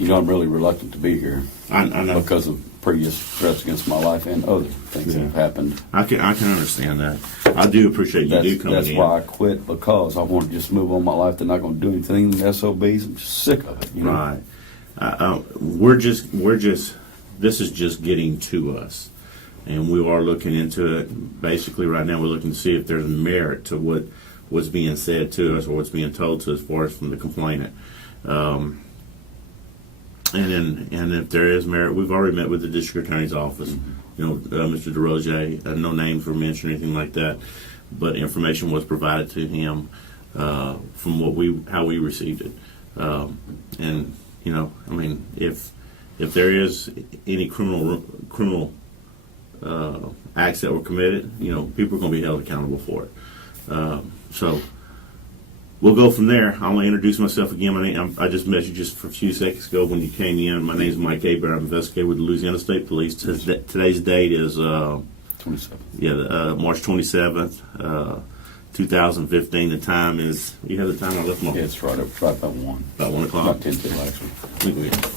You know, I'm really reluctant to be here I know. because of previous threats against my life and other things that have happened. I can understand that. I do appreciate you coming That's in. why I quit, because I want to just move on my life. They're not going to do anything. SOBs. I'm just sick of it. You know? Right. This is just getting to us, and we are looking into it. Basically, right now, we're looking to see if there's merit to what's being said to us or what's being told to us, as far as from the complainant. And if there is merit, we've already met with the district attorney's office. You know, Mr. DeRozier, no names were mentioned or anything like that, but information was provided to him from how we received it. And you know, I mean, if there is any criminal acts that were committed, you know, people are going to be held accountable for it. So we'll go from there. I want to introduce myself again. My name, I just met you just for a few seconds ago when you came in. My name is Mike Aber. I'm an investigator with the Louisiana State Police. Today's date is 27th. Yeah, March 27th, 2015. The time is, you have the time? I left my Yeah, it's right about 1. About 1 o'clock. About 10 till, actually. Let me go get it.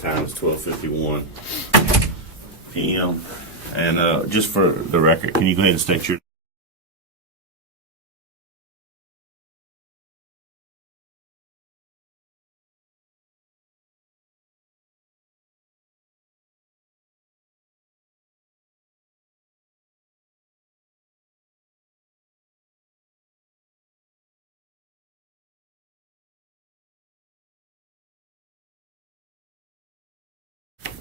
Time is 12:51 p.m. And just for the record, can you go ahead and state your...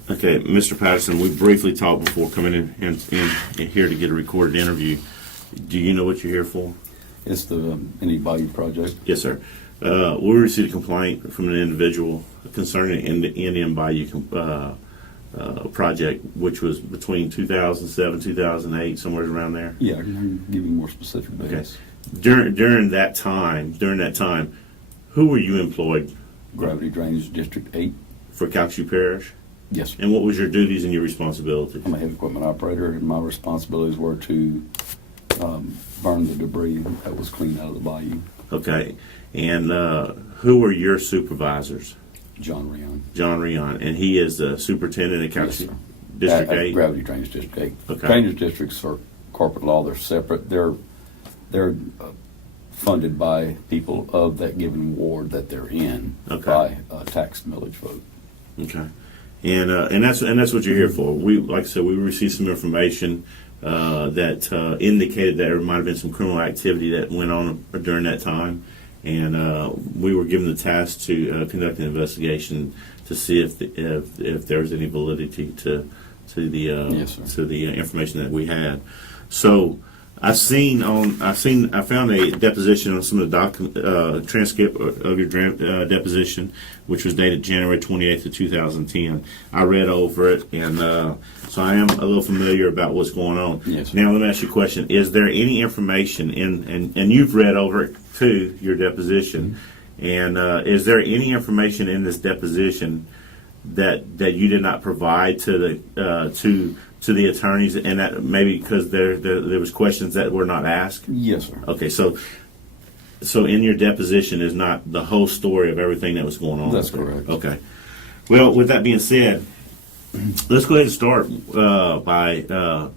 Okay, Mr. Patterson, we briefly talked before coming in here to get a recorded interview. Do you know what you're here for? It's the Bayou project. Yes, sir. We received a complaint from an individual concerning the Indian Bayou project, which was between 2007, 2008, somewhere around there. Yeah, I can give you more specific dates. Okay. During that time, who were you employed? Gravity Drainage District 8. For Calcasieu Parish? Yes, sir. And what was your duties and your responsibilities? I'm a heavy equipment operator, and my responsibilities were to burn the debris that was cleaned out of the bayou. Okay. And who were your supervisors? John Rion. John Rion. And he is the superintendent at Yes, Calcasieu sir. District At 8? Gravity Drainage District 8. Okay. Drainage districts are corporate law. They're separate. They're funded by people of that given ward that they're in by tax millage vote. Okay. And that's what you're here for. We, like I said, we received some information that indicated that there might have been some criminal activity that went on during that time, and we were given the task to conduct an investigation to see if there was any validity to the Yes, sir. to the information that we had. So I found a deposition on some of the transcript of your deposition, which was dated January 28th of 2010. I read over it, and so I am a little familiar about what's going on. Yes, sir. Now let me ask you a question: is there any information and you've read over it too, your deposition, and is there any information in this deposition that you did not provide to the attorneys, and that maybe because there was questions that were not asked? Yes, sir. Okay, so in your deposition is not the whole story of everything that was going on. That's correct. Okay. Well, with that being said, let's go ahead and start by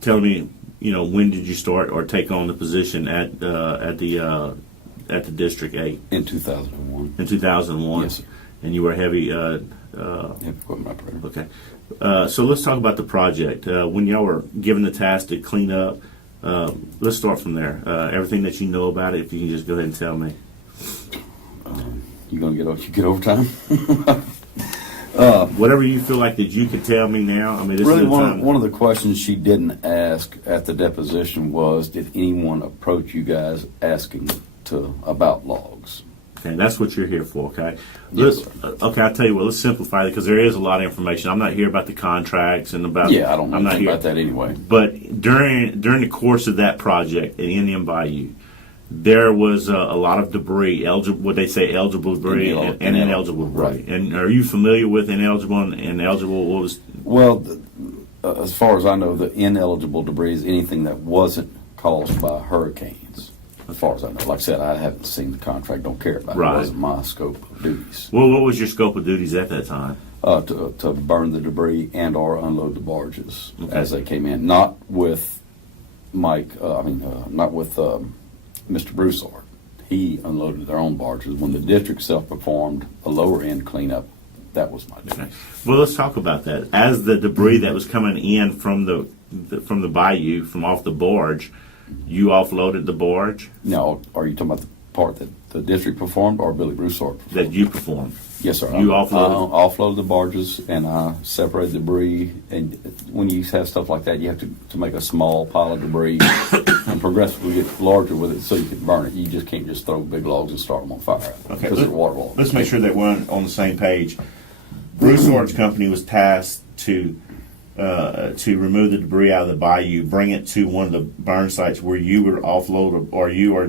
telling me, when did you start or take on the position at the District 8? In 2001. In 2001. Yes, sir. And you were heavy. Heavy equipment operator. Okay. So let's talk about the project. When y'all were given the task to clean up, let's start from there. Everything that you know about it, if you can just go ahead and tell me. You get overtime? Whatever you feel like that you could tell me now. I mean, this Really, is the time. one of the questions she didn't ask at the deposition was, did anyone approach you guys asking about logs? Okay, that's what you're here for, okay? Yes, sir. Okay, I'll tell you what, let's simplify it because there is a lot of information. I'm not here about the contracts and about... Yeah, I don't know I'm not anything here about that anyway. But during the course of that project at Indian Bayou, there was a lot of debris, eligible, what they say, eligible debris and ineligible debris. Right. And are you familiar with ineligible and ineligible? What was? Well, as far as I know, the ineligible debris is anything that wasn't caused by hurricanes. As far as I know, like I said, I haven't seen the contract. Don't care about it. Right. It wasn't my scope of duties. Well, what was your scope of duties at that time? To burn the debris and or unload the barges as they came in. Not with Mike. Not with Mr. Broussard. He unloaded their own barges. When the district self-performed a lower end cleanup, that was my duty. Okay. Well, let's talk about that. As the debris that was coming in from the bayou, from off the barge, you offloaded the barge? Now, are you talking about the part that the district performed or Billy Broussard performed? That you performed? Yes, sir. You offloaded? I offloaded the barges and I separated debris. And when you have stuff like that, you have to make a small pile of debris and progressively get larger with it so you can burn it. You just can't just throw big logs and start them on fire because they're waterlogged. Let's make sure that we're on the same page. Broussard's company was tasked to remove the debris out of the bayou, bring it to one of the burn sites where you would offload, or you or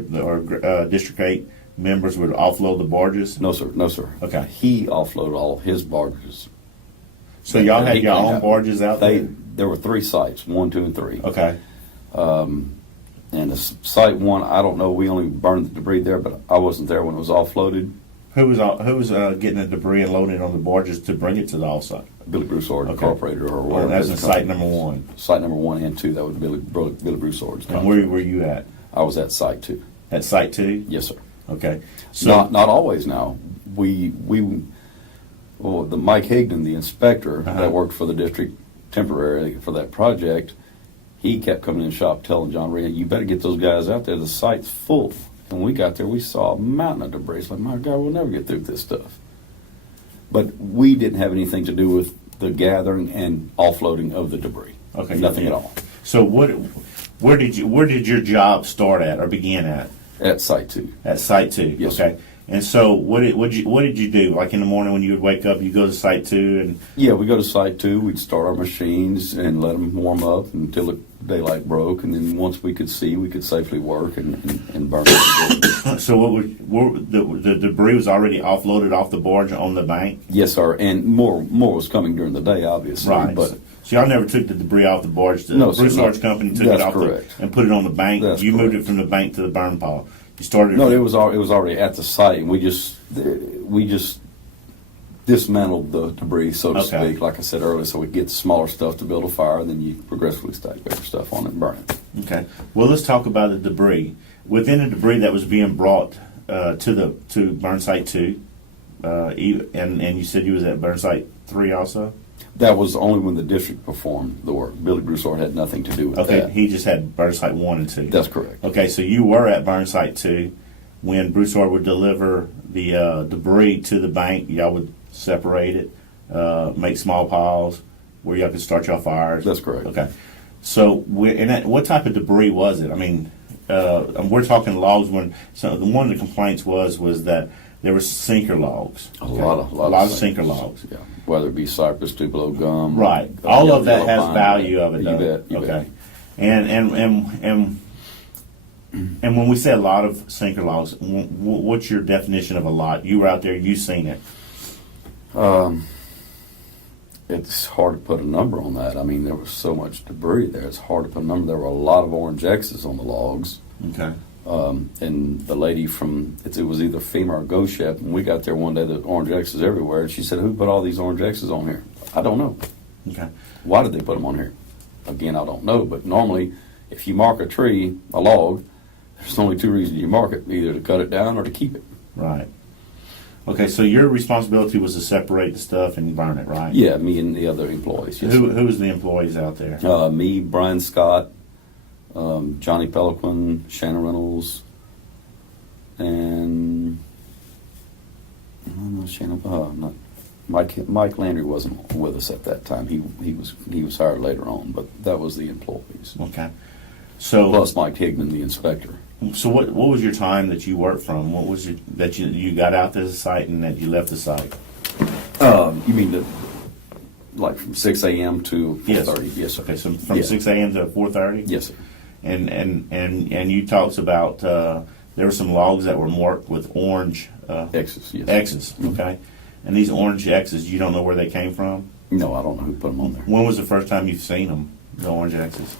District 8 members would offload the barges? No, sir. No, sir. Okay. He offloaded all of his barges. So y'all had your own barges out there? There were 3 sites, 1, 2, and 3. Okay. And the site 1, I don't know. We only burned the debris there, but I wasn't there when it was offloaded. Who was getting the debris and loading it on the barges to bring it to the offsite? Billy Broussard Incorporated or whatever. That's in site number 1. Site number 1 and 2. That was Billy Broussard's. And where were you at? I was at site 2. At site 2? Yes, sir. Okay. So not always. Now the Mike Higdon, the inspector that worked for the district temporarily for that project, he kept coming in the shop telling John Reed, "You better get those guys out there. The site's full." And when we got there, we saw a mountain of debris. It's like, my God, we'll never get through this stuff. But we didn't have anything to do with the gathering and offloading of the debris. Okay, nothing at all. So where did your job start at or begin at? At site 2. At site 2. Yes, okay. sir. And so what did you do? Like in the morning when you would wake up, you go to site 2 and yeah, we go to site 2. We'd start our machines and let them warm up until the daylight broke, and then once we could see, we could safely work and burn it. So the debris was already offloaded off the barge on the bank? Yes, sir. And more was coming during the day, obviously. Right. But so y'all never took the debris off the barge. No, sir. Broussard's company took it off and put it on the bank. That's you moved correct. it from the bank to the burn pile. You started. No, it was already at the site, and we just dismantled the debris, so to speak, like I said earlier, so we get the smaller stuff to build a fire, and then you progressively stack bigger stuff on it and burn it. Okay. Well, let's talk about the debris. Within the debris that was being brought to burn site 2, and you said you was at burn site 3 also? That was only when the district performed the work. Billy Broussard had nothing to do with that. Okay, he just had burn site 1 and 2. That's correct. Okay, so you were at burn site 2 when Broussard would deliver the debris to the bank. Y'all would separate it, make small piles where y'all could start y'all fires. That's correct. Okay, so what type of debris was it? I mean, we're talking logs. One of the complaints was that there were sinker logs. A lot of sinker logs. Yeah, whether it be cypress, tupelo, gum. Right. All of that has value of it. You bet. You bet. And when we say a lot of sinker logs, what's your definition of a lot? You were out there, you seen it. It's hard to put a number on that. I mean, there was so much debris there. It's hard to put a number. There were a lot of orange X's on the logs. Okay. And the lady it was either FEMA or GoShep, and we got there one day, the orange X's everywhere, and she said, "Who put all these orange X's on here?" I don't know. Okay. Why did they put them on here? Again, I don't know, but normally, if you mark a log, there's only 2 reasons you mark it, either to cut it down or to keep it. Right. Okay, so your responsibility was to separate the stuff and burn it, right? Yeah, me and the other employees. Yes, who was the employees out there? Me, Brian Scott, Johnny Peliquin, Shannon Reynolds, and Mike Landry wasn't with us at that time. He was hired later on, but that was the employees. Okay. So plus Mike Higdon, the inspector. So what was your time that you worked from? What was it that you got out to the site and that you left the site? You mean like from 6 a.m. to 4:30? Yes, sir. Okay, so from 6 a.m. to 4:30? Yes, sir. And you talked about there were some logs that were marked with orange X's, yes. X's. Okay, and these orange X's, you don't know where they came from. No, I don't know who put them on there. When was the first time you've seen them? The orange X's.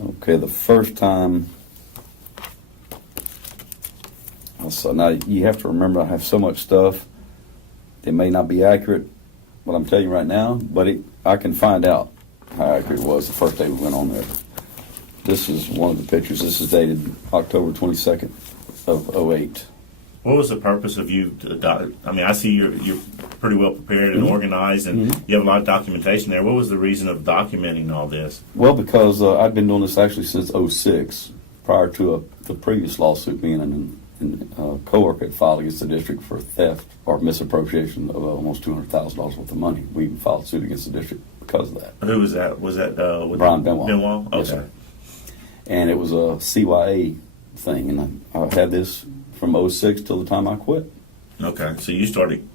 Okay, the first time I saw, now you have to remember I have so much stuff, it may not be accurate, what I'm telling you right now, but I can find out how accurate it was the first day we went on there. This is one of the pictures. This is dated October 22nd of '08. What was the purpose of you? I mean, I see you're pretty well prepared and organized, and you have a lot of documentation there. What was the reason of documenting all this? Well, because I've been doing this actually since '06, prior to the previous lawsuit being a coworker had filed against the district for theft or misappropriation of almost $200,000 worth of money. We even filed suit against the district because of that. Who was that? Was that with Brian Benoit? Benoit? Okay. Yes, sir. And it was a CYA thing, and I had this from '06 till the time I quit. Okay, so you started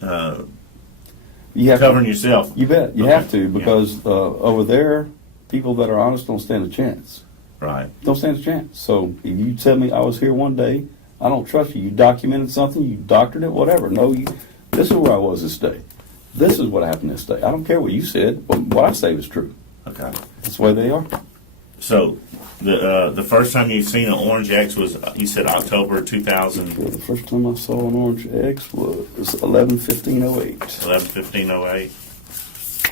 You have covering to, yourself. You bet. You Okay. have to, because over there, people that are honest don't stand a chance. Right. Don't stand a chance. So if you tell me I was here one day, I don't trust you. You documented something, you doctored it, whatever. No, this is where I was this day. This is what happened this day. I don't care what you said. What I say was true. Okay. That's the way they are. So the first time you've seen an orange X was, you said, October 2000. Sure, the first time I saw an orange X was 11/15/08. 11/15/08.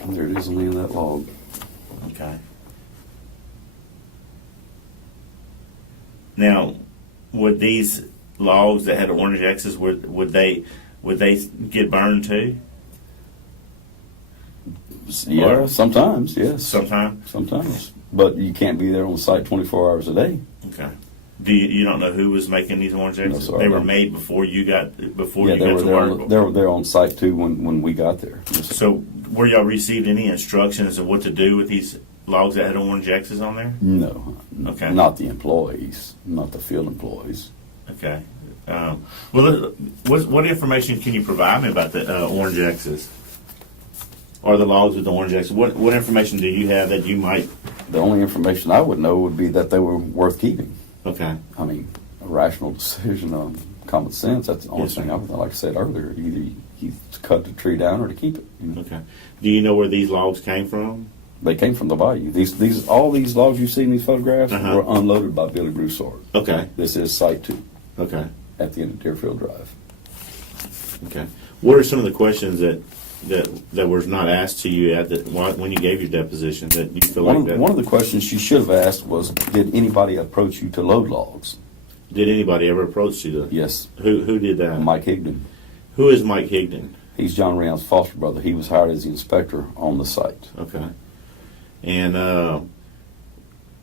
And there it is on the end of that log. Okay. Now, would these logs that had orange X's would they get burned too? Yeah, Or- sometimes, yes. Sometime. Sometimes. But you can't be there on site 24 hours a day. Okay. You don't know who was making these orange X's? No, sir, I They were don't. made before you got They to were work. there on site too when we got there. Yes, sir. So, were y'all received any instructions of what to do with these logs that had orange X's on there? No. Okay. Not the employees, not the field employees. Okay. Well, what information can you provide me about the orange X's? Or the logs with the orange X's? What information do you have that you might? The only information I would know would be that they were worth keeping. Okay. I mean, a rational decision on common sense. That's the only Yes, sir. thing I would, like I said earlier. Either you cut the tree down or to keep it. You know? Okay. Do you know where these logs came from? They came from the Bayou. All these logs you see in these photographs Uh-huh. were unloaded by Billy Broussard. Okay. This is Site 2 Okay. at the end of Deerfield Drive. Okay. What are some of the questions that was not asked to you when you gave your deposition that you feel like that? One of the questions she should have asked was, did anybody approach you to load logs? Did anybody ever approach you? Yes, Who did that? Mike Higdon. Who is Mike Higdon? He's John Rand's foster brother. He was hired as the inspector on the site. Okay. And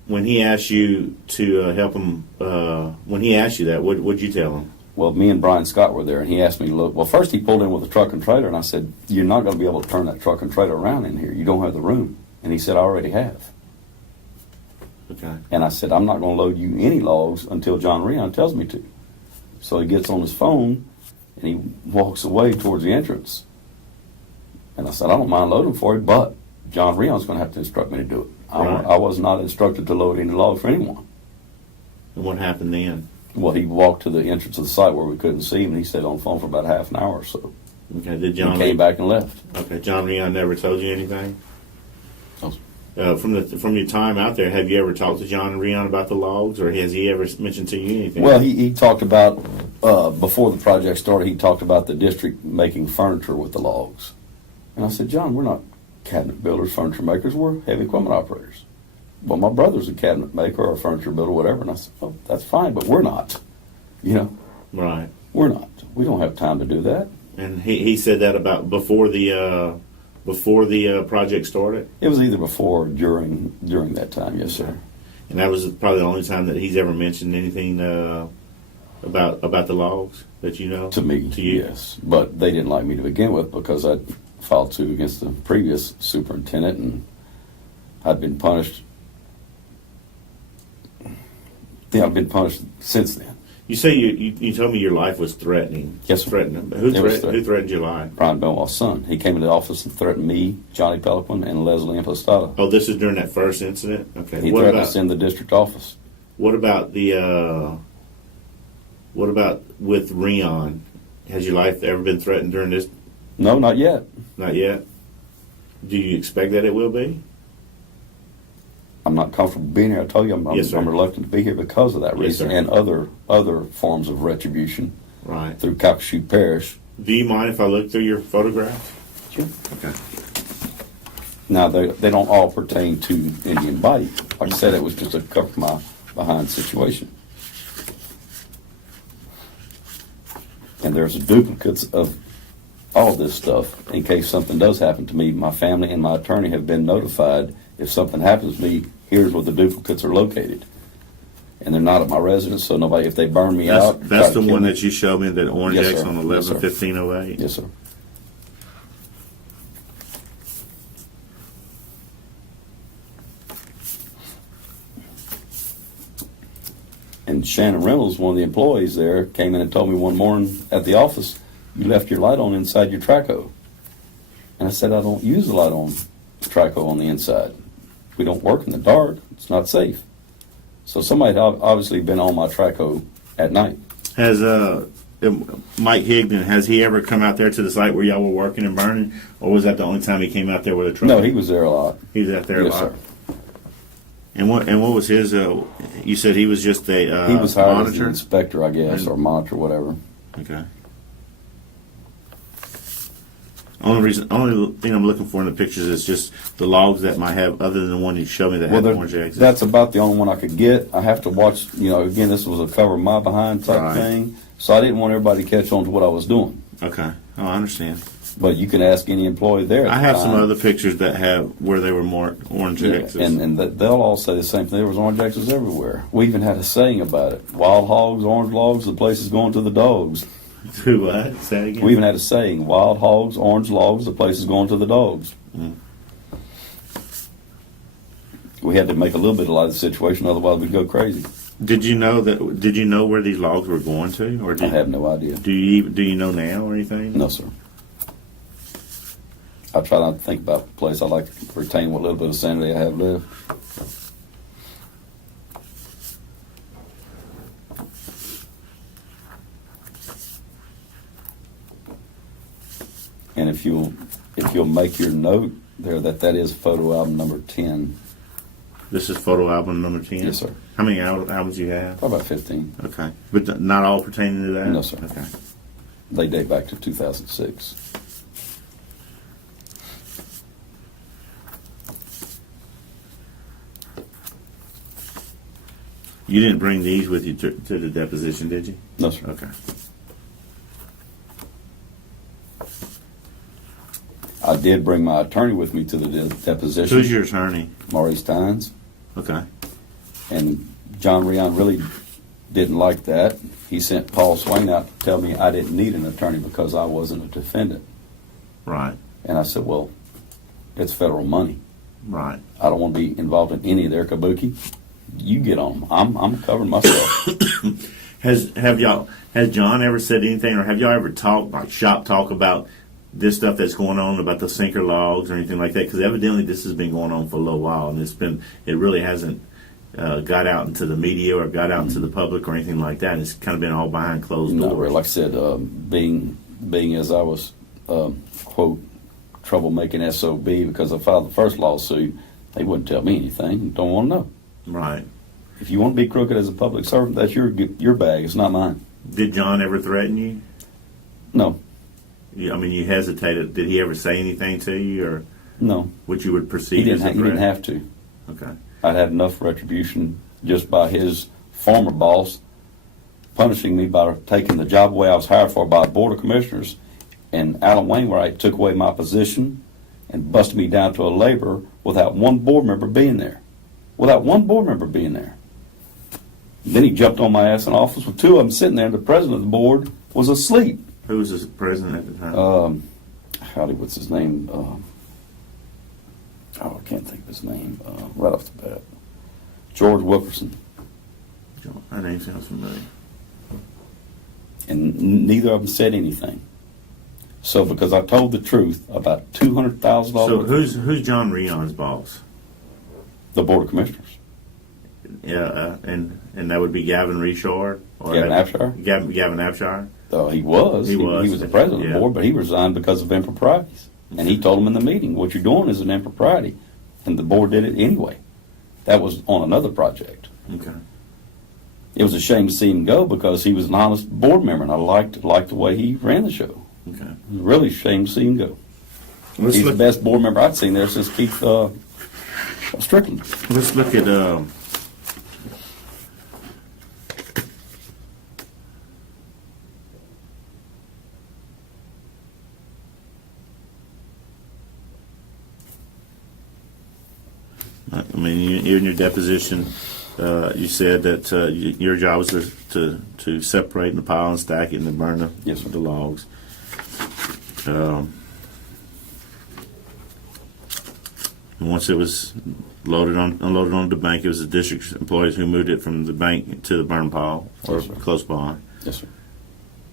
when he asked you to help him, when he asked you that, what'd you tell him? Well, me and Brian Scott were there, and he asked me to look. Well, first he pulled in with a truck and trailer, and I said, you're not going to be able to turn that truck and trailer around in here. You don't have the room. And he said, I already have. Okay. And I said, I'm not going to load you any logs until John Rion tells me to. So he gets on his phone, and he walks away towards the entrance. And I said, I don't mind loading for you, but John Rion's going to have to instruct me to do it. Right. I was not instructed to load any logs for anyone. And what happened then? Well, he walked to the entrance of the site where we couldn't see him, and he stayed on the phone for about half an hour or so. Okay. Did He John came back and left. Okay. John Rion never told you anything? No. From your time out there, have you ever talked to John Rion about the logs, or has he ever mentioned to you anything? Well, he talked about, before the project started, he talked about the district making furniture with the logs. And I said, John, we're not cabinet builders, furniture makers, we're heavy equipment operators. Well, my brother's a cabinet maker or a furniture builder, whatever. And I said, well, that's fine, but we're not. You know, Right. we're not. We don't have time to do that. And he said that about before the project started, It was either before or during that time, yes, sir. and that was probably the only time that he's ever mentioned anything about the logs that you know. To me, To you? yes. But they didn't like me to begin with because I filed suit against the previous superintendent, and I'd been punished. Yeah, I've been punished since then. You say you told me your life was threatening. Yes, sir. Threatening. Who threatened your life? Brian Benwell's son. He came into the office and threatened me, Johnny Pelican, and Leslie Impostata. Oh, this is during that first incident? Okay. He threatened us in the district office. What about with Rion? Has your life ever been threatened during this? No, not yet. Not yet. Do you expect that it will be? I'm not comfortable being here. I told you Yes, sir. I'm reluctant to be here because of that Yes, reason sir. and other forms of retribution Right. through Calcasieu Parish. Do you mind if I look through your photographs? Sure. Okay. Now, they don't all pertain to Indian Bayou. Like I said, it was just a cover my behind situation. And there's duplicates of all this stuff in case something does happen to me. My family and my attorney have been notified if something happens to me, here's where the duplicates are located. And they're not at my residence, so nobody, if they burn me out. That's the one that you showed me, that orange Yes, X sir. on Yes, sir. 11/15/08? Yes, sir. And Shannon Reynolds, one of the employees there, came in and told me one morning at the office, you left your light on inside your Traco. And I said, I don't use the light on Traco on the inside. We don't work in the dark. It's not safe. So somebody had obviously been on my Traco at night. Has Mike Higdon, has he ever come out there to the site where y'all were working and burning, or was that the only time he came out there with a truck? No, he was there a lot. He was out there a Yes, lot. sir. And what was his? You said he was just a He was hired as an monitor. inspector, I guess, or monitor, whatever. Okay. Only thing I'm looking for in the pictures is just the logs that might have, other than the one you showed me that had orange X's. That's about the only one I could get. I have to watch, again, this was a cover my behind type Right. thing. So I didn't want everybody to catch on to what I was doing. Okay. Oh, I understand. But you can ask any employee there. I have some other pictures that have where they were more orange X's. And they'll all say the same thing. There was orange X's everywhere. We even had a saying about it. Wild hogs, orange logs, the place is going to the dogs. Do what? Say that again. We even had a saying, wild hogs, orange logs, the place is going to the dogs. Mm. We had to make a little bit of light of the situation, otherwise we'd go crazy. Did you know where these logs were going to, or I have no idea. do you know now or anything? No, sir. I try not to think about the place. I like to retain what little bit of sanity I have left. And if you'll make your note there that is photo album number 10. This is photo album number 10? Yes, sir. How many albums do you have? Probably about 15. Okay. But not all pertaining to that? No, sir. Okay. They date back to 2006. You didn't bring these with you to the deposition, did you? No, sir. Okay. I did bring my attorney with me to the deposition. Who's your attorney? Maurice Tynes. Okay. And John Rion really didn't like that. He sent Paul Swain out to tell me I didn't need an attorney because I wasn't a defendant. Right. And I said, well, it's federal money. Right. I don't want to be involved in any of their kabuki. You get on them. I'm covering myself. Has John ever said anything, or have y'all ever talked, like shop talk, about this stuff that's going on, about the sinker logs or anything like that? Because evidently this has been going on for a little while, and it really hasn't got out into the media or got out into the public or anything like that. It's kind of been all behind closed doors. No, really. Like I said, being as I was, quote, troublemaking SOB because I filed the first lawsuit, they wouldn't tell me anything. Don't want to know. Right. If you want to be crooked as a public servant, that's your bag. It's not mine. Did John ever threaten you? No. I mean, you hesitated. Did he ever say anything to you, or No. what you would perceive He as a didn't threat? have to. Okay. I'd had enough retribution just by his former boss punishing me by taking the job away I was hired for by a board of commissioners and Alan Wainwright took away my position and busted me down to a labor without one board member being there. Without one board member being there. Then he jumped on my ass in office with two of them sitting there, and the president of the board was asleep. Who was the president at the time? What's his name? I can't think of his name right off the bat. George Wilkerson. That name sounds familiar. and neither of them said anything. So because I told the truth about $200,000. So who's John Rion's boss? The Board of Commissioners. Yeah, and that would be Gavin Richard or Gavin Abshire. Gavin Abshire. He was. He was. He was the president of the board, but he resigned because of improprieties. And he told them in the meeting, what you're doing is an impropriety. And the board did it anyway. That was on another project. Okay. It was a shame to see him go because he was an honest board member, and I liked the way he ran the show. Okay. It was really a shame to see him go. He's the best board member I'd seen there since Keith Strickland. Let's look at I mean, in your deposition, you said that your job was to separate in the pile and stack it and then burn the logs. Once it was unloaded on the bank, it was the district employees who moved it from the bank to the burn pile or close by. Yes, sir.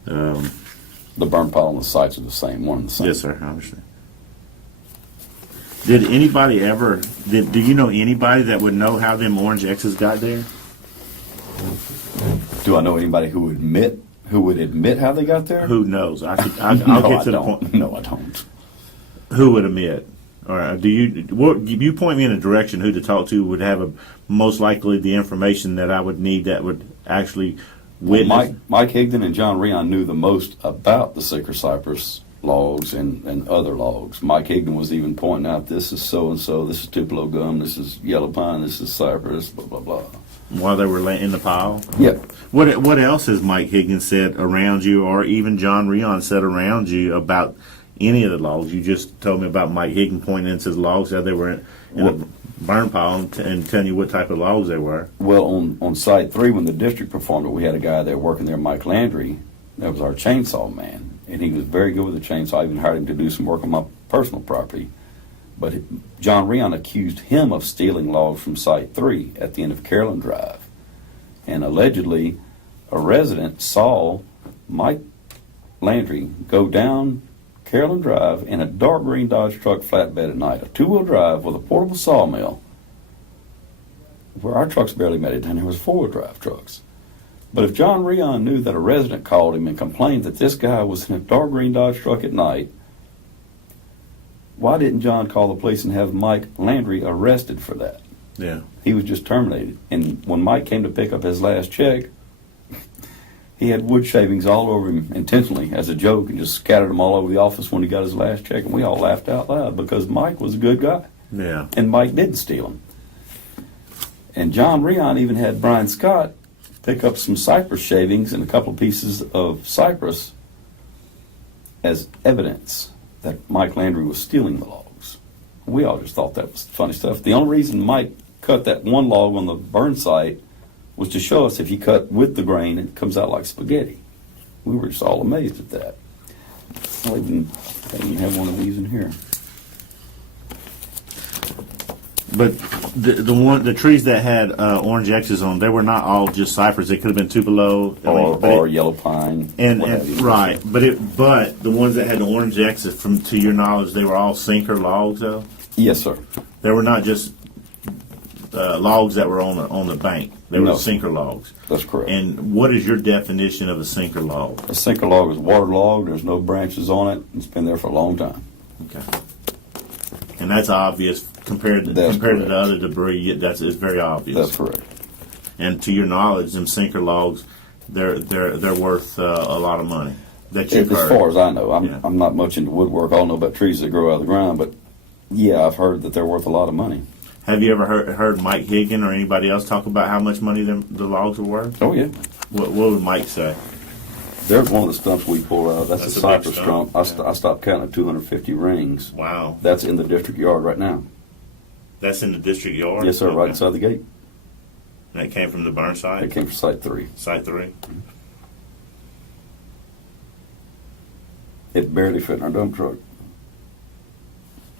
The burn pile and the sites are the same, one and the same. Yes, sir. I understand. Do you know anybody that would know how them orange X's got there? Do I know anybody who would admit how they got there? Who knows? I'll No, get to the I don't. point. No, I don't. Who would admit? Or you point me in a direction who to talk to would have most likely the information that I would need that would actually witness. Mike Higdon and John Rion knew the most about the Sycamore Cypress logs and other logs. Mike Higdon was even pointing out, this is so-and-so, this is Tupelo gum, this is yellow pine, this is cypress, blah, blah, blah. While they were in the pile? Yeah. What else has Mike Higdon said around you, or even John Rion said around you about any of the logs? You just told me about Mike Higdon pointing into the logs that they were in a burn pile and telling you what type of logs they were. Well, on Site 3, when the district performed it, we had a guy there working there, Mike Landry, that was our chainsaw man. And he was very good with the chainsaw. I even hired him to do some work on my personal property. But John Rion accused him of stealing logs from Site 3 at the end of Carolyn Drive. And allegedly, a resident saw Mike Landry go down Carolyn Drive in a dark green Dodge truck flatbed at night, a two-wheel drive with a portable sawmill, where our trucks barely made it down. There was four-wheel drive trucks. But if John Rion knew that a resident called him and complained that this guy was in a dark green Dodge truck at night, why didn't John call the police and have Mike Landry arrested for that? Yeah. He was just terminated. And when Mike came to pick up his last check, he had wood shavings all over him intentionally as a joke and just scattered them all over the office when he got his last check. And we all laughed out loud because Mike was a good guy. Yeah. And Mike didn't steal them. And John Rion even had Brian Scott pick up some cypress shavings and a couple of pieces of cypress as evidence that Mike Landry was stealing the logs. We all just thought that was funny stuff. The only reason Mike cut that one log on the burn site was to show us if you cut with the grain, it comes out like spaghetti. We were just all amazed at that. I don't even have one of these in here. But the trees that had orange X's on, they were not all just cypress. They could have been Tupelo or yellow pine. And right, but the ones that had the orange X's, to your knowledge, they were all sinker logs, though. Yes, sir. They were not just logs that were on the bank. They were sinker logs. That's correct. And what is your definition of a sinker log? A sinker log is waterlogged. There's no branches on it. It's been there for a long time. Okay. And that's obvious compared to the other debris. It's very obvious. That's correct. And to your knowledge, them sinker logs, they're worth a lot of money. That you've heard. As far as I know, I'm not much into woodwork. I don't know about trees that grow out of the ground, but yeah, I've heard that they're worth a lot of money. Have you ever heard Mike Higdon or anybody else talk about how much money the logs were worth? Oh yeah. What would Mike say? There's one of the stumps we pulled out. That's a cypress stump. I stopped counting at 250 rings. Wow. That's in the district yard right now. That's in the district yard? Yes, sir, okay. Right inside the gate. And that came from the burn site? It came from Site 3. Site 3? Mm-hmm. It barely fit in our dump truck.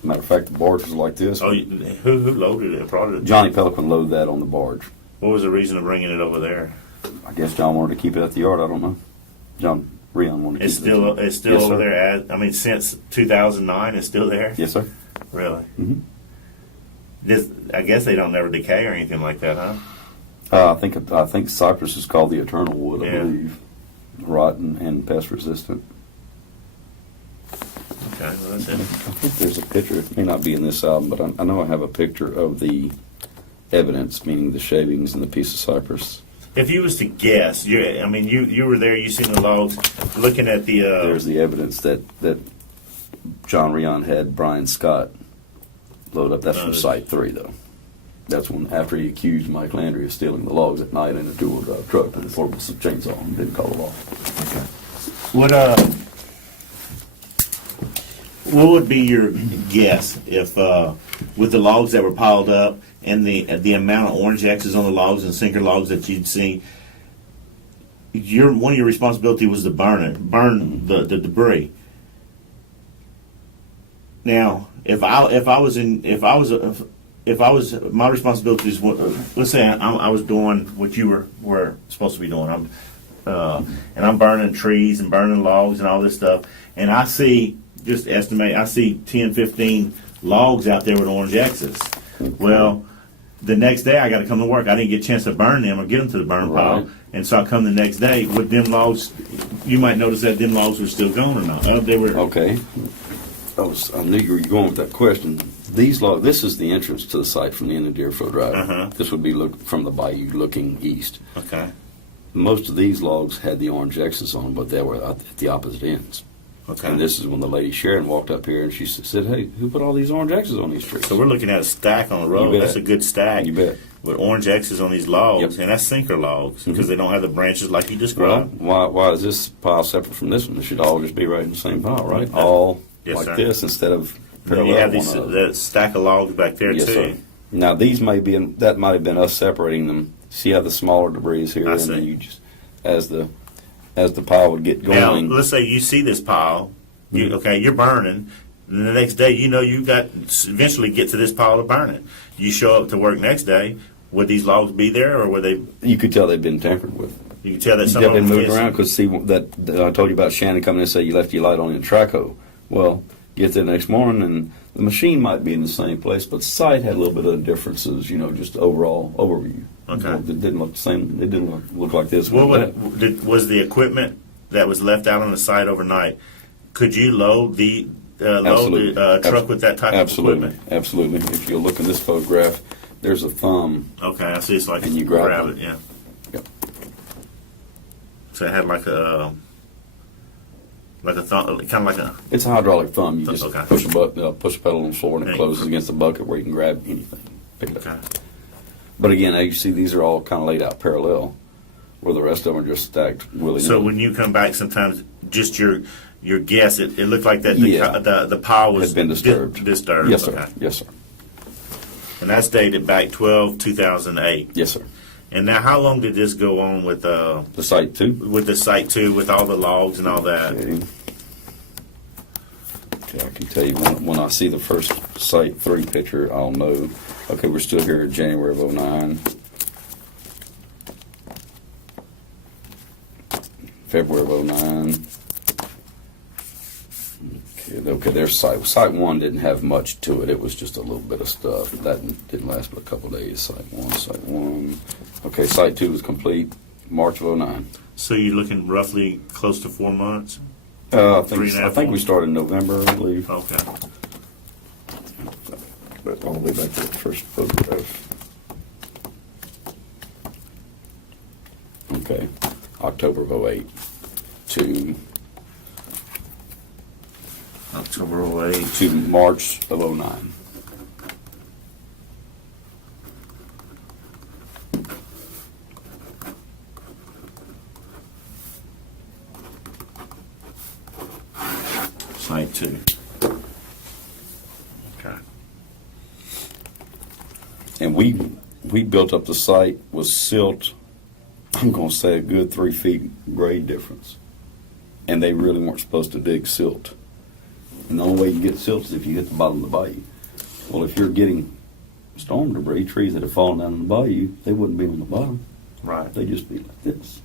Matter of fact, the barge was like this. Oh, who loaded it? Brought it? Johnny Pelican loaded that on the barge. What was the reason of bringing it over there? I guess John wanted to keep it at the yard. I don't know. John Rion wanted to It's keep still it. it's still Yes, over sir. there. I mean, since 2009, it's still there. Yes, sir. Really? Mhm. I guess they don't never decay or anything like that, huh? I think cypress is called the eternal wood, I Yeah. believe. Rotten and pest resistant. Okay, well, that's I it. think there's a picture. It may not be in this album, but I know I have a picture of the evidence, meaning the shavings and the piece of cypress. If you was to guess, you were there. You seen the logs, looking at the. There's the evidence that John Rion had Brian Scott load up. That's from Site 3, though. That's when, after he accused Mike Landry of stealing the logs at night in a two-wheel drive truck with a portable chainsaw and didn't call it off. What would be your guess if, with the logs that were piled up and the amount of orange X's on the logs and sinker logs that you'd see, one of your responsibility was to burn the debris. Now, if my responsibilities, let's say I was doing what you were supposed to be doing, and I'm burning trees and burning logs and all this stuff, and I see, just estimate, I see 10, 15 logs out there with orange X's. Well, the next day I got to come to work. I didn't get a chance to burn them or get them to the burn pile, and so I come the next day with them logs. You might notice that them logs were still gone or not. They were. Okay. I knew you were going with that question. These logs, this is the entrance to the site from the end of Deerfield Drive. Uh-huh. This would be from the Bayou looking east. Okay. Most of these logs had the orange X's on them, but they were at the opposite ends. Okay. And this is when the lady Sharon walked up here and she said, "Hey, who put all these orange X's on these trees?" So we're looking at a stack on the road. You bet. That's a good stack. You bet. With orange X's on these logs, Yep. and that's sinker logs because they don't have the branches like you Well, described. why is this pile separate from this one? It should all just be right in the same pile, right? All Yes, like sir. this instead of Then parallel. you have one these another. that stack of logs back there Yes, too. sir. Now these may be that might have been us separating them. See how the smaller debris is here, I and see. then you just as the pile would get Now, going. let's say you see this pile. Mhm. You're burning. And the next day, you got eventually get to this pile to burn it. You show up to work next day. Would these logs be there, or were they? You could tell they'd been tampered with. You can tell that some They've of been them moved missing. around because see that I told you about Shannon coming in and say you left your light on in Traco. Well, get there next morning and the machine might be in the same place, but site had a little bit of differences. Just overall overview. Okay. It didn't look the same. It didn't look like this. What one. was the equipment that was left out on the site overnight? Could you load the Absolutely. truck with that type Absolutely, of equipment? absolutely. If you look in this photograph, there's a thumb. Okay, I see. It's like And you grab it. them. Yeah. Yep. So it had like a thumb, kind of like a. It's a hydraulic thumb. You just Okay. push a button, push a pedal on the floor, and it Yeah. closes against the bucket where you can grab anything, pick it up. Okay. But again, as you see, these are all kind of laid out parallel, where the rest of them are just stacked willy-nilly. So when you come back, sometimes just your guess, it looked like that Yeah. the pile was Had been disturbed. disturbed. Yes, sir. Okay. Yes, sir. And that's dated back 2008. Yes, sir. And now, how long did this go on with The site too. the site too, with all the logs and all that? Okay, I can tell you when I see the first Site 3 picture, I'll know. Okay, we're still here in January of 2009. February of 2009. Okay, there's Site 1 didn't have much to it. It was just a little bit of stuff. That didn't last but a couple of days. Site 1. Okay, Site 2 was complete March of 2009. So you're looking roughly close to 4 months. I 3.5 think we months. started in November, I believe. Okay. But all the way back to the first photograph. Okay, October of 2008 to October 08. to March of 2009. Site 2. Okay. And we built up the site with silt. I'm going to say a good 3 feet grade difference. And they really weren't supposed to dig silt. And the only way you get silt is if you hit the bottom of the bayou. Well, if you're getting storm debris, trees that have fallen down in the bayou, they wouldn't be on the bottom. Right. They'd just be like this.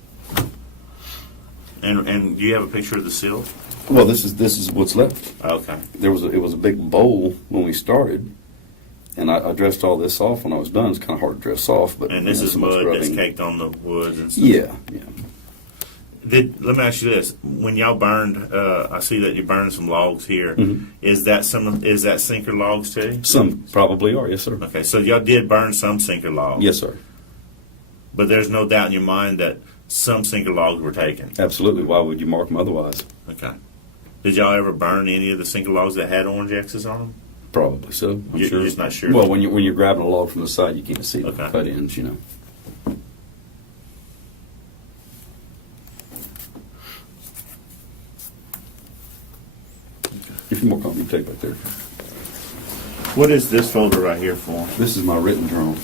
And do you have a picture of the seal? Well, this is what's left. Okay. It was a big bowl when we started, and I dressed all this off when I was done. It's kind of hard to dress off, but And this is so much mud that's scrubbing. caked on the woods and stuff. Yeah. Let me ask you this: when y'all burned, I see that you burned some logs here. Mhm. Is that sinker logs too? Some probably are. Yes, sir. Okay, so y'all did burn some sinker logs. Yes, sir. But there's no doubt in your mind that some sinker logs were taken. Absolutely. Why would you mark them otherwise? Okay. Did y'all ever burn any of the sinker logs that had orange X's on them? Probably so. I'm You're sure. just not sure. Well, when you're grabbing a log from the side, you can't see the Okay. cut ends. If you more copy, you take right there. What is this folder right here for? This is my written journal.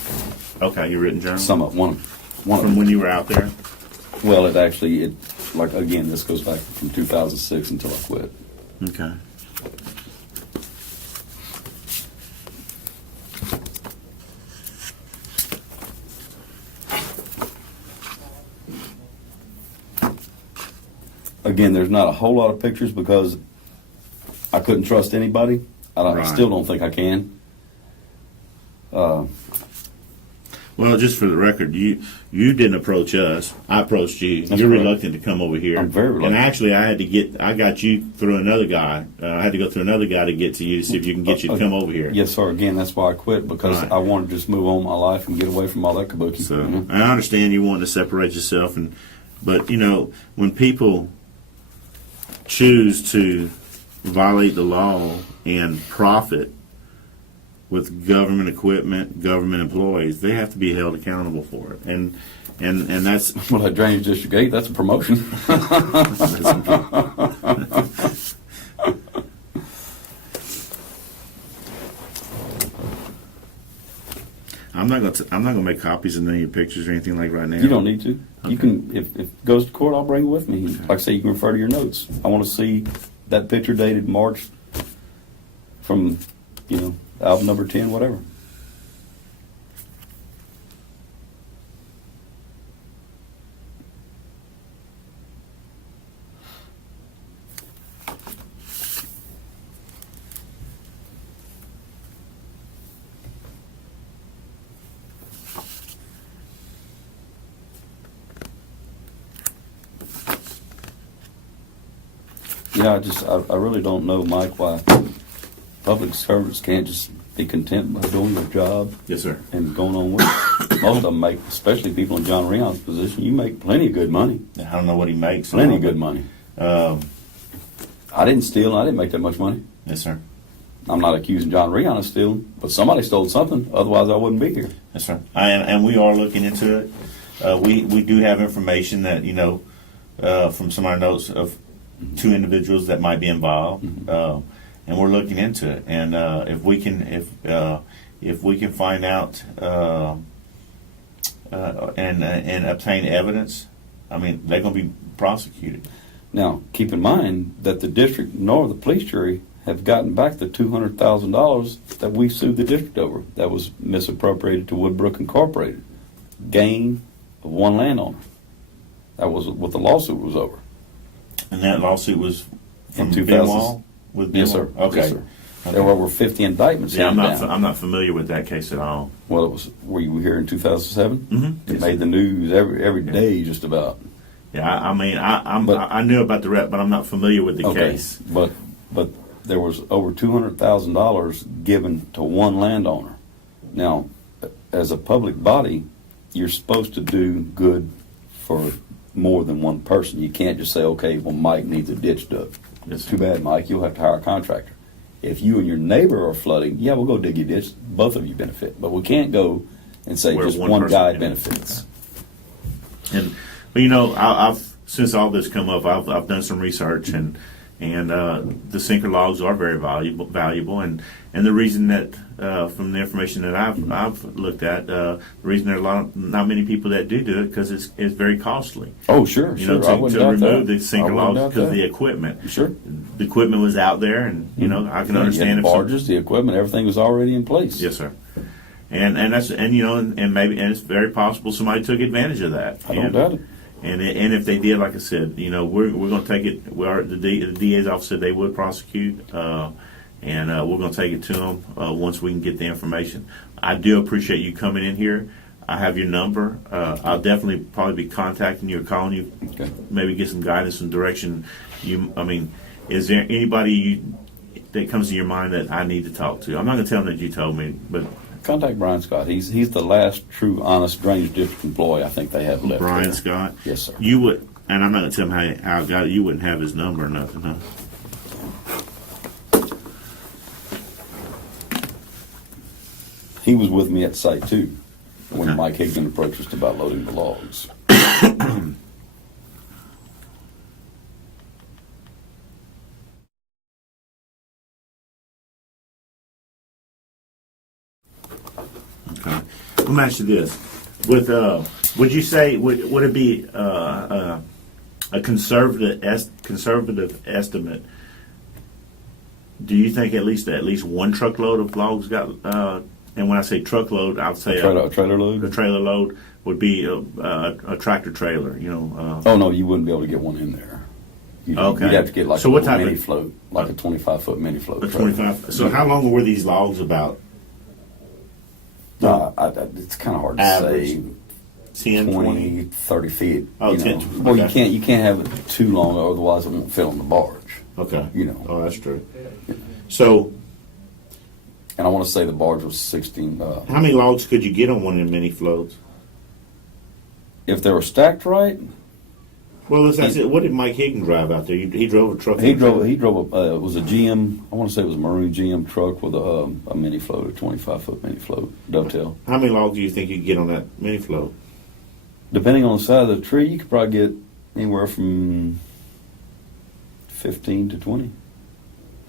Okay, your written journal. Some of one of From them. when you were out there. Well, like again, this goes back from 2006 until I quit. Okay. Again, there's not a whole lot of pictures because I couldn't trust anybody. I Right. still don't think I can. Well, just for the record, you didn't approach us. I approached you. That's You're correct. reluctant to come over here. I'm very reluctant. And actually, I got you through another guy. I had to go through another guy to get to you to see if you can get you to come over here. Yes, sir. Again, that's why I quit because Right. I wanted to just move on with my life and get away from all that kabuki. So I understand you want to separate yourself, but when people choose to violate the law and profit with government equipment, government employees, they have to be held accountable for it. And that's Well, at Drainage District 8, that's a promotion. I'm not gonna make copies of any of your pictures or anything like right now. You don't need to. Okay. You can, if it goes to court, I'll bring it with me. Like I say, you can refer to your notes. I want to see that picture dated March from, album number 10, whatever. Yeah, I really don't know, Mike, why public servants can't just be content by doing their job Yes, sir. and going on with it. Most of them make, especially people in John Rion's position, you make plenty of good money. I don't know what he makes. Plenty of good money. Um, I didn't steal, and I didn't make that much money. yes, sir. I'm not accusing John Rion of stealing, but somebody stole something, otherwise I wouldn't be here. Yes, sir. And we are looking into it. We do have information that from some of our notes of two individuals that might be involved, and we're looking into it. And if we can find out and obtain evidence, I mean, they're going to be prosecuted. Now, keep in mind that the district nor the police jury have gotten back the $200,000 that we sued the district over. That was misappropriated to Woodbrook Incorporated. Gain of one landowner. That was what the lawsuit was over. And that lawsuit was from In 2000. Benoit? With Yes, Benoit? sir. Okay. Yes, sir. There were over 50 indictments Yeah, handed down. I'm not familiar with that case at all. Well, were you here in 2007? Mm-hmm. It made the news every day just about. Yeah, I mean, But- I knew about the rep, but I'm not familiar with the case. But there was over $200,000 given to one landowner. Now, as a public body, you're supposed to do good for more than one person. You can't just say, okay, well, Mike needs a ditch dug. Yes, Too bad, Mike. You'll have to hire a contractor. If you and your neighbor are flooding, yeah, we'll go dig your ditch. Both of you benefit. But we can't go and say Where just one one person guy can- benefits. But I've since all this come up, I've done some research and the sinker logs are very valuable, and the reason that from the information that I've looked at, the reason there are not many people that do it because it's very costly. Oh, sure, You know, sure. I to wouldn't doubt remove that. the sinker I wouldn't logs doubt because of that. the equipment. Sure. The equipment was out there, and I can You understand had if barges, the equipment, everything was already in place. Yes, sir. And maybe it's very possible somebody took advantage of that. I don't doubt it. And if they did, like I said, we're going to take it. The DA's office said they would prosecute, and we're going to take it to them once we can get the information. I do appreciate you coming in here. I have your number. I'll definitely probably be contacting you or calling you. Okay. Maybe get some guidance and direction. Is there anybody that comes to your mind that I need to talk to? I'm not going to tell them that you told me, but Contact Brian Scott. He's the last true, honest drainage district employee I think they have left. Brian there. Scott. Yes, sir. You would, and I'm not going to tell him how I got it. You wouldn't have his number or nothing, huh? He was with me at site too when Okay. Mike Higdon approached us about loading the logs. Okay. Let me ask you this: would you say would it be a conservative estimate? Do you think at least one truckload of logs got? And when I say truckload, I'll say A trailer load? a trailer load would be a tractor trailer. Oh no, you wouldn't be able to get one in there. Okay. You'd have to get like So a what little type mini of- float, like a 25-foot mini float. A trailer. 25. So how long were these logs about? It's kind of hard to Average. say. 10, 20, 20? 30 feet. Oh, you know. 10, Well, okay. you can't have it too long, otherwise it won't fit on the barge. Okay. You know. Oh, that's true. So And I want to say the barge was 16. how many logs could you get on one of the mini floats? If they were stacked right, Well, that's it. What did Mike Higdon drive out there? He drove a truck. he drove. It was a GM. I want to say it was a maroon GM truck with a mini float, a 25-foot mini float dovetail. How many logs do you think you could get on that mini float? Depending on the size of the tree, you could probably get anywhere from 15 to 20.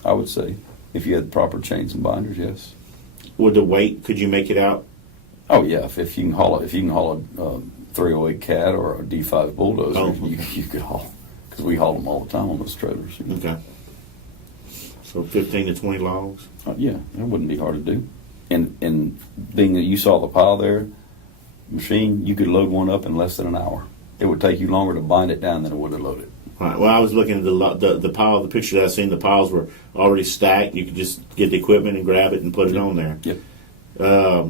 I would say, if you had proper chains and binders, yes. Would the weight? Could you make it out? Oh yeah, if you can haul a 308 Cat or a D5 bulldozer, Oh. you could haul, because we haul them all the time on those trailers. Okay. So 15 to 20 logs. Yeah, that wouldn't be hard to do. And being that you saw the pile there, machine, you could load one up in less than an hour. It would take you longer to bind it down than it would to load it. All right. Well, I was looking at the pile. The picture that I seen, the piles were already stacked. You could just get the equipment and grab it and put it on there. Yep.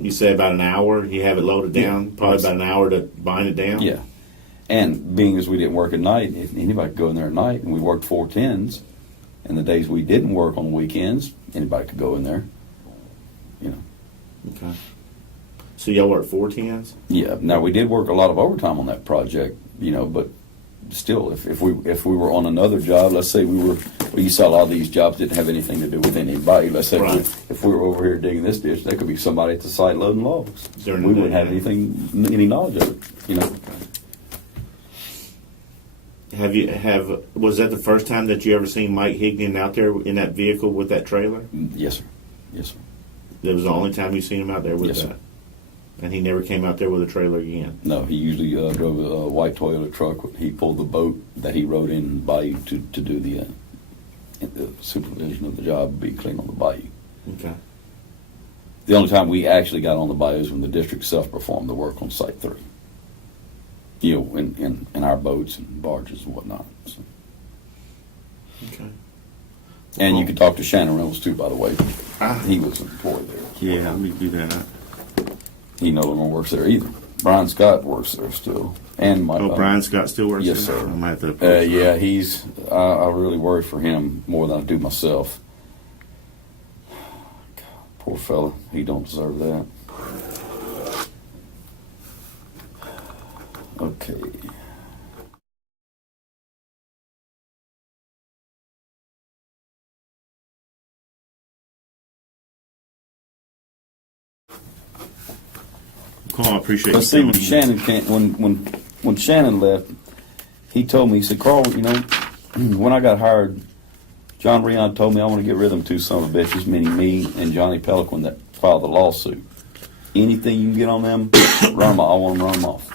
You say about an hour. You have it loaded down. Yeah. Probably about an hour to bind it down. Yeah. And being as we didn't work at night, if anybody could go in there at night, and we worked 410s, and the days we didn't work on the weekends, anybody could go in there. You know. Okay. So y'all work 410s? Yeah. Now we did work a lot of overtime on that project, but still, if we were on another job, let's say you saw a lot of these jobs didn't have anything to do with anybody. Let's say Right. if we were over here digging this ditch, there could be somebody at the site loading logs. During We the wouldn't day, have yeah. any knowledge of it. Was that the first time that you ever seen Mike Higdon out there in that vehicle with that trailer? Yes, sir. Yes, sir. That was the only time you seen him out there with Yes, that. sir. And he never came out there with a trailer again. No, he usually drove a white Toyota truck. He pulled the boat that he rode in Bayou to do the supervision of the job, be clean on the Bayou. Okay. The only time we actually got on the Bayou is when the district self-performed the work on Site 3. In our boats and barges and whatnot. So. Okay. And you could talk to Shannon Reynolds too, by the way. Ah. He was an employee there. Yeah, let me do that. He no longer works there either. Brian Scott works there still. And my Brian Scott still works yes, there? sir. I might have to approach him. Yeah, he's. I really worry for him more than I do myself. God, poor fella, he don't deserve that. Okay. Carl, I appreciate But you see, when coming in. Shannon when Shannon left, he told me, he said, Carl, when I got hired, John Rion told me I want to get rid of them two son of bitches, meaning me and Johnny Pelican that filed the lawsuit. Anything you can get on them, run them off. I want them to run them off.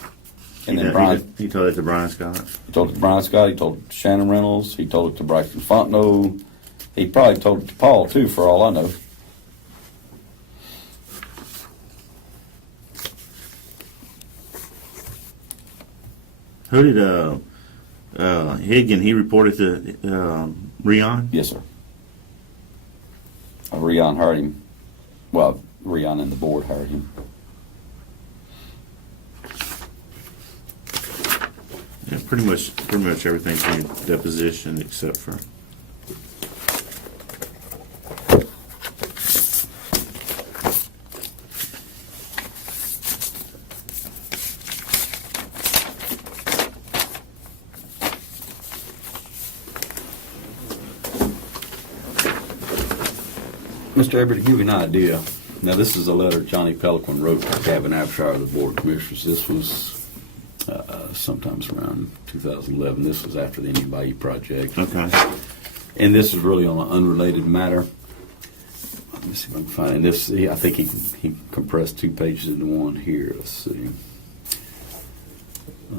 And then Brian, He told it to Brian Scott. he told it to Brian Scott, he told it to Shannon Reynolds, he told it to Braxton Fontenot, he probably told it to Paul too, for all I know. Who did Higgin? He reported to Rion. Yes, sir. Rion hired him. Well, Rion and the board hired him. Yeah, pretty much everything's in deposition except for. Mr. Everett, to give you an idea, now this is a letter Johnny Pelican wrote to Gavin Abshire of the Board of Commissioners. This was sometimes around 2011. This was after the Indian Bayou project. Okay. And this is really on an unrelated matter. Let me see if I can find it. This, I think he compressed 2 pages into one here. Let's see.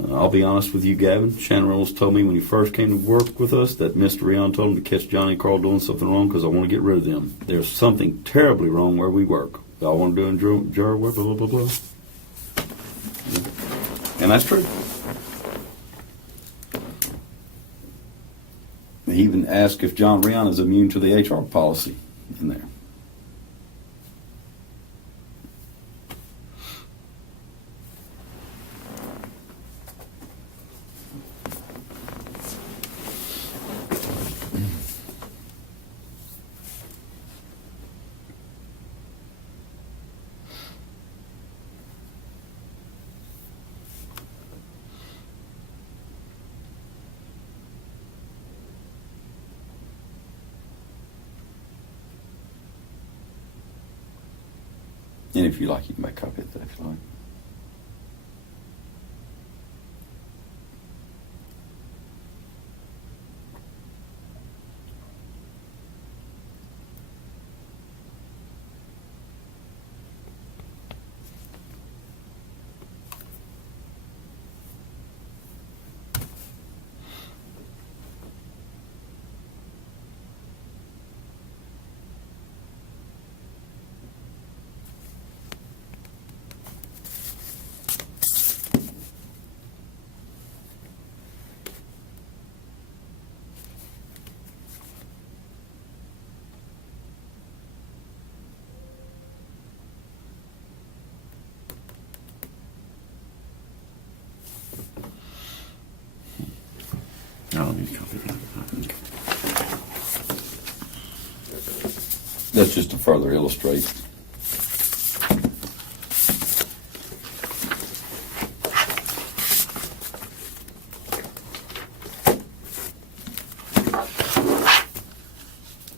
I'll be honest with you, Gavin. Shannon Reynolds told me when he first came to work with us that Mr. Rion told him to catch Johnny and Carl doing something wrong because I want to get rid of them. There's something terribly wrong where we work. We all want to do in jar work, blah, blah, blah, blah. And that's true. He even asked if John Rion is immune to the HR policy in there. And if you like, you can make a copy of that if you like. I don't need a copy of that. That's just to further illustrate.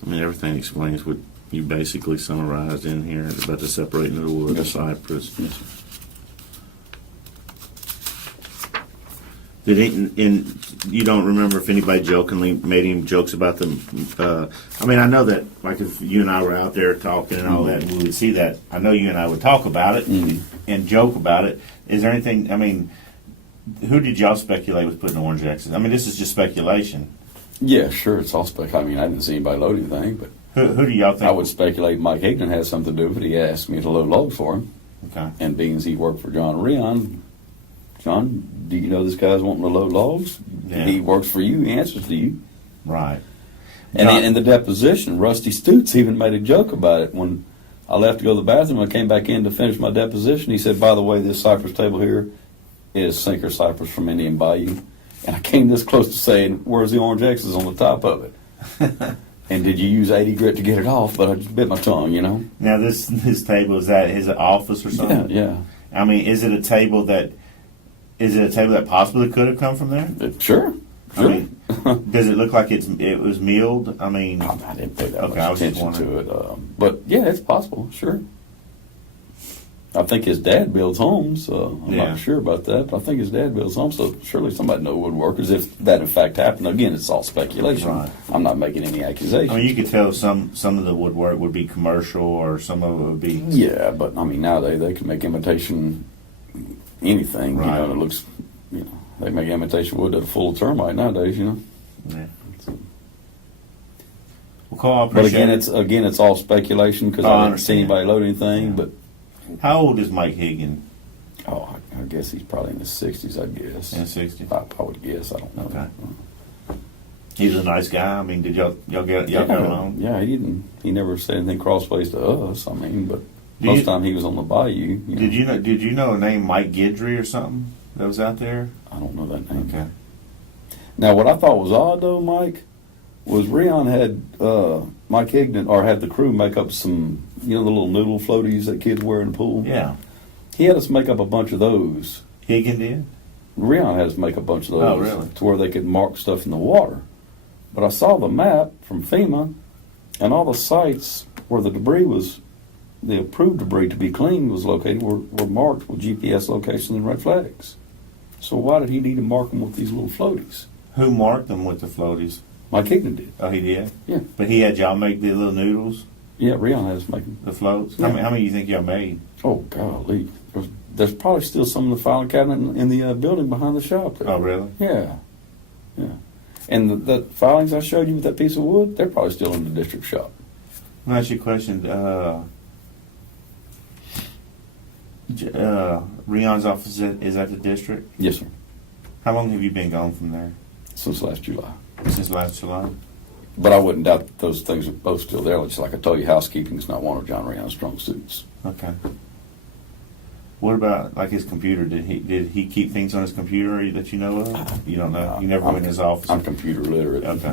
I mean, everything explains what you basically summarized in here about the separating of the wood, the cypress. Yes, sir. Did he, and you don't remember if anybody jokingly made him jokes about them? I mean, I know that, like, if you and I were out there talking and all that, we would see that. I know you and I would talk about it and joke about it. Is there anything? I mean, who did y'all speculate was putting orange X's? I mean, this is just speculation. Yeah, sure. It's all spec. I mean, I didn't see anybody load anything, but Who do y'all think? I would speculate Mike Higdon had something to do with it. He asked me to load logs for him. Okay. And being as he worked for John Rion, John, do you know this guy's wanting to load logs? Yeah. He works for you. He answers to you. Right. And John- in the deposition, Rusty Stutes even made a joke about it. When I left to go to the bathroom, I came back in to finish my deposition. He said, by the way, this cypress table here is sinker cypress from Indian Bayou. And I came this close to saying, where's the orange X's on the top of it? And did you use 80 grit to get it off? But I just bit my tongue, you know? Now, this table, is that his office or something? Yeah. I mean, is it a table that possibly could have come from there? Sure. I mean, does it look like it was milled? I mean, I didn't pay that Okay, I much was just attention to wondering. it. But yeah, it's possible, sure. I think his dad builds homes. I'm Yeah. not sure about that, but I think his dad builds homes, so surely somebody knows woodworkers if that in fact happened. Again, it's all speculation. Right. I'm not making any accusations. I mean, you could tell some of the woodwork would be commercial, or some of it would be. Yeah, but I mean, nowadays they can make imitation anything. Right. You know, that looks, they make imitation wood at a full termite nowadays, Yeah. So, Well, Cole, I but appreciate again, it's all speculation because Oh, I I didn't see understand. anybody load anything. Yeah. But How old is Mike Higgin? I guess he's probably in his 60s, I guess. In his 60s? I would guess. I don't know. Okay. He's a nice guy. I mean, did y'all get along? Yeah, he never said anything crossways to us. I mean, but Did most you- time he was on the Bayou. Did you know a name Mike Guidry or something that was out there? I don't know that name. Okay. Now, what I thought was odd, though, Mike, was Rion had Mike Higdon, or had the crew make up some, the little noodle floaties that kids wear in the pool. Yeah. He had us make up a bunch of those. Higgin did? Rion had us make a bunch of those. Oh, really? To where they could mark stuff in the water. But I saw the map from FEMA, and all the sites where the debris was, the approved debris to be cleaned was located, were marked with GPS locations and red flags. So why did he need to mark them with these little floaties? Who marked them with the floaties? Mike Higdon did. Oh, he did? Yeah. But he had y'all make the little noodles, Yeah, Rion had us make them. the floats? Yeah. How many do you think y'all made? Oh, golly. There's probably still some in the filing cabinet in the building behind the shop there. Oh, really? Yeah. Yeah. And the filings I showed you with that piece of wood, they're probably still in the district shop. Let me ask you a question. Rion's office is at the district? Yes, sir. How long have you been gone from there? Since last July. Since last July? But I wouldn't doubt that those things are both still there. Just like I told you, housekeeping is not one of John Rion's strong suits. Okay. What about like his computer? Did he keep things on his computer that you know of? You don't know. You never went in his office. I'm computer literate. Okay.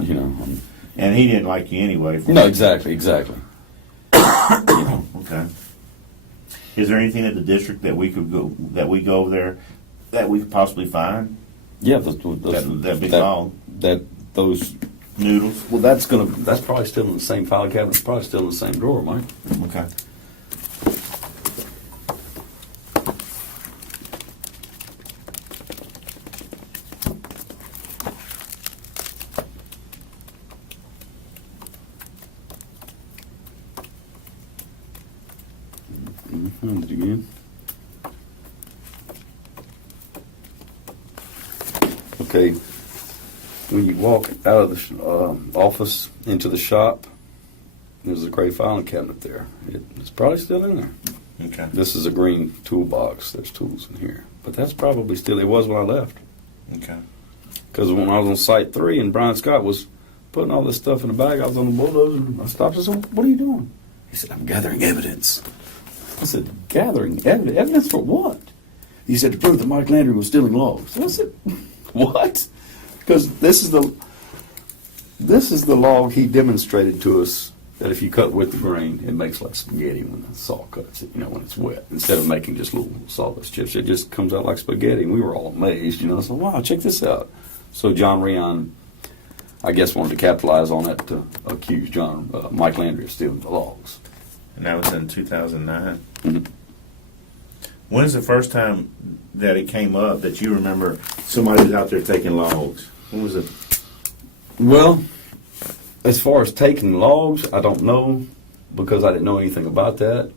And he didn't like you anyway. no, exactly. Okay. Is there anything at the district that we go over there that we could possibly find? Yeah, That big log. Those Noodles. Well, that's probably still in the same file cabinet. It's probably still in the same drawer, Mike. Okay. Find it again. Okay, when you walk out of the office into the shop, there's a gray filing cabinet there. It's probably still in there. Okay. This is a green toolbox. There's tools in here. But that's probably still, it was when I left. Okay. Because when I was on Site 3 and Brian Scott was putting all this stuff in the bag, I was on the bulldozer and I stopped and said, "What are you doing?" He said, "I'm gathering evidence." I said, "Gathering evidence? Evidence for what?" He said, "To prove that Mike Landry was stealing logs." I said, "What?" Because this is the log he demonstrated to us that if you cut with the grain, it makes like spaghetti when the saw cuts it, when it's wet. Instead of making just little sawdust chips, it just comes out like spaghetti. And we were all amazed, So, wow, check this out. So John Rion, I guess, wanted to capitalize on that to accuse Mike Landry of stealing the logs. And that was in 2009. Mhm. When is the first time that it came up that you remember somebody was out there taking logs? When was it? Well, as far as taking logs, I don't know because I didn't know anything about that.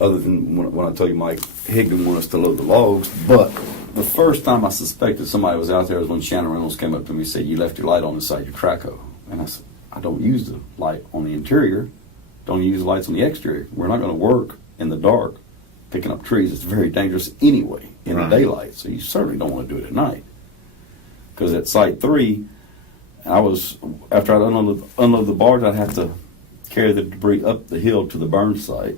Other than when I tell you Mike Higdon wanted us to load the logs. But the first time I suspected somebody was out there was when Shannon Reynolds came up to me and said, "You left your light on inside your Traco." And I said, "I don't use the light on the interior. Don't use the lights on the exterior. We're not going to work in the dark picking up trees. It's very dangerous anyway in the daylight. So you certainly don't want to do it at night." Because at Site 3, after I'd unload the barge, I'd have to carry the debris up the hill to the burn site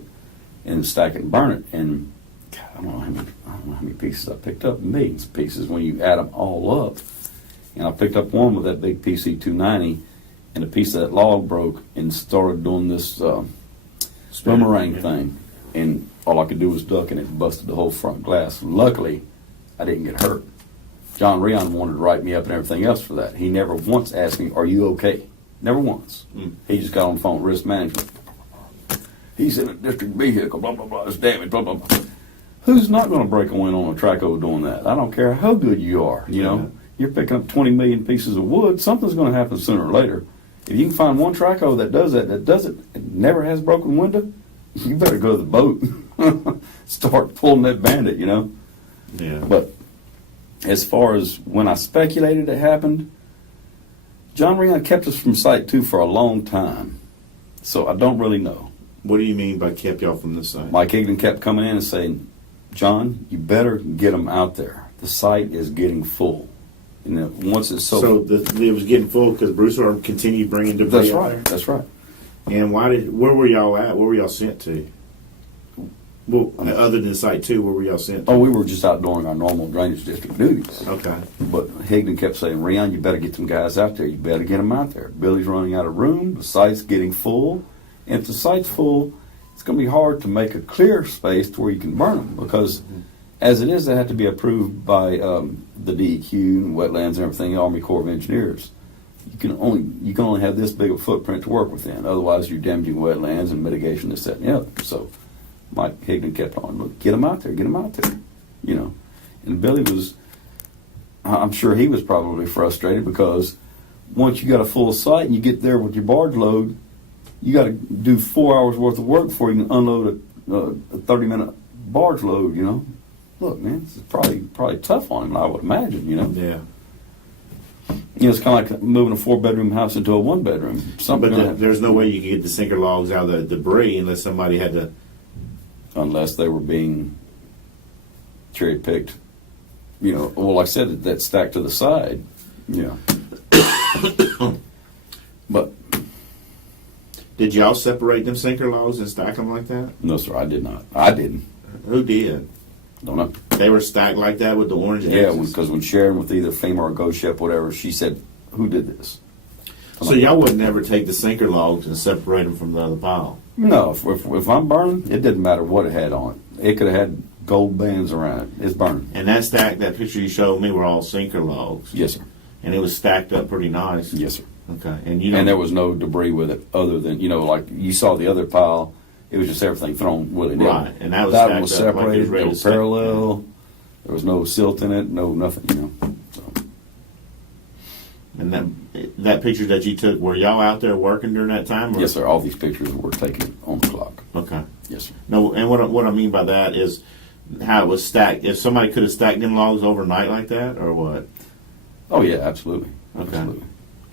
and stack it and burn it. And God, I don't know how many pieces I picked up. Millions of pieces when you add them all up. And I picked up one with that big PC 290, and a piece of that log broke and started doing this boomerang thing. And all I could do was duck, and it busted the whole front glass. Luckily, I didn't get hurt. John Rion wanted to write me up and everything else for that. He never once asked me, "Are you okay?" Never once. He just got on the phone with risk management. "He's in a district vehicle, blah, blah, blah, it's damaged, blah, blah, blah." Who's not going to break a window on a Traco doing that? I don't care how good you are, You're picking up 20 million pieces of wood. Something's going to happen sooner or later. If you can find one Traco that does it, and never has broken window, you better go to the boat. Start pulling that bandit, Yeah. But as far as when I speculated it happened, John Rion kept us from Site 2 for a long time. So I don't really know. What do you mean by kept y'all from this side? Mike Higdon kept coming in and saying, John, you better get them out there. The site is getting full. And then once it's So it was getting full because Bruce Orr continued bringing debris that's out right. there? That's right. And where were y'all at? Where were y'all sent to? Well, other than Site 2, where were y'all sent to? Oh, we were just out doing our normal drainage district duties. Okay. But Higdon kept saying, Rion, you better get them guys out there. You better get them out there. Billy's running out of room. The site's getting full. And if the site's full, it's going to be hard to make a clear space to where you can burn them because as it is, they have to be approved by the DEQ and wetlands and everything, the Army Corps of Engineers. You can only have this big a footprint to work within. Otherwise, you're damaging wetlands and mitigation, this, that, and the other. So Mike Higdon kept on, look, get them out there, you know. And Billy was, I'm sure he was probably frustrated because once you got a full site and you get there with your barge load, you got to do 4 hours worth of work before you can unload a 30-minute barge load, you know. Look, man, this is probably tough on him, I would imagine, you know. Yeah. You know, it's kind of like moving a 4-bedroom house into a 1-bedroom. But there's no way you could get the sinker logs out of the debris unless somebody had to. Unless they were being cherry picked, you know. Well, like I said, that stacked to the side, yeah. But Did y'all separate them sinker logs and stack them like that? no, sir, I did not. I didn't. Who did? Don't know. They were stacked like that with the orange Yeah, X's? because when Sharon with either FEMA or Ghost Ship, whatever, she said, "Who did this?" So y'all would never take the sinker logs and separate them from the other pile? No, if I'm burning, it didn't matter what it had on it. It could have had gold bands around it. It's burning. And that stack, that picture you showed me, were all sinker logs. Yes, sir. And it was stacked up pretty nice. Yes, sir. Okay. And you know, And there was no debris with it other than, you know, like you saw the other pile, it was just everything thrown willy-nilly. Right, and that was that was stacked up like it was separated, ready they to were stack. parallel, there was no silt in it, no nothing, you know. So, and that picture that you took, were y'all out there working during that time? Or? yes, sir, all these pictures were taken on the clock. Okay. Yes, sir. No, and what I mean by that is how it was stacked. If somebody could have stacked them logs overnight like that, or what? Oh, yeah, absolutely. Okay. Absolutely.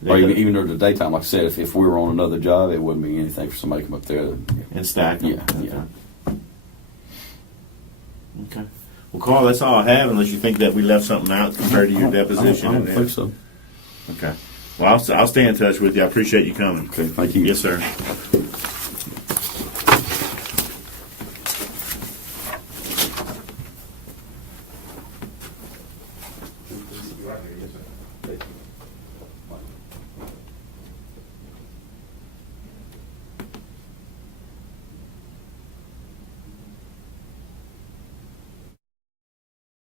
They Or could- even during the daytime, like I said, if we were on another job, it wouldn't be anything for somebody to come up there. and stack them. Yeah, yeah. Okay. Well, Carl, that's all I have, unless you think that we left something out compared to your deposition. I don't and think so. Okay. Well, I'll stay in touch with you. I appreciate you coming. Okay, thank you. Yes, sir.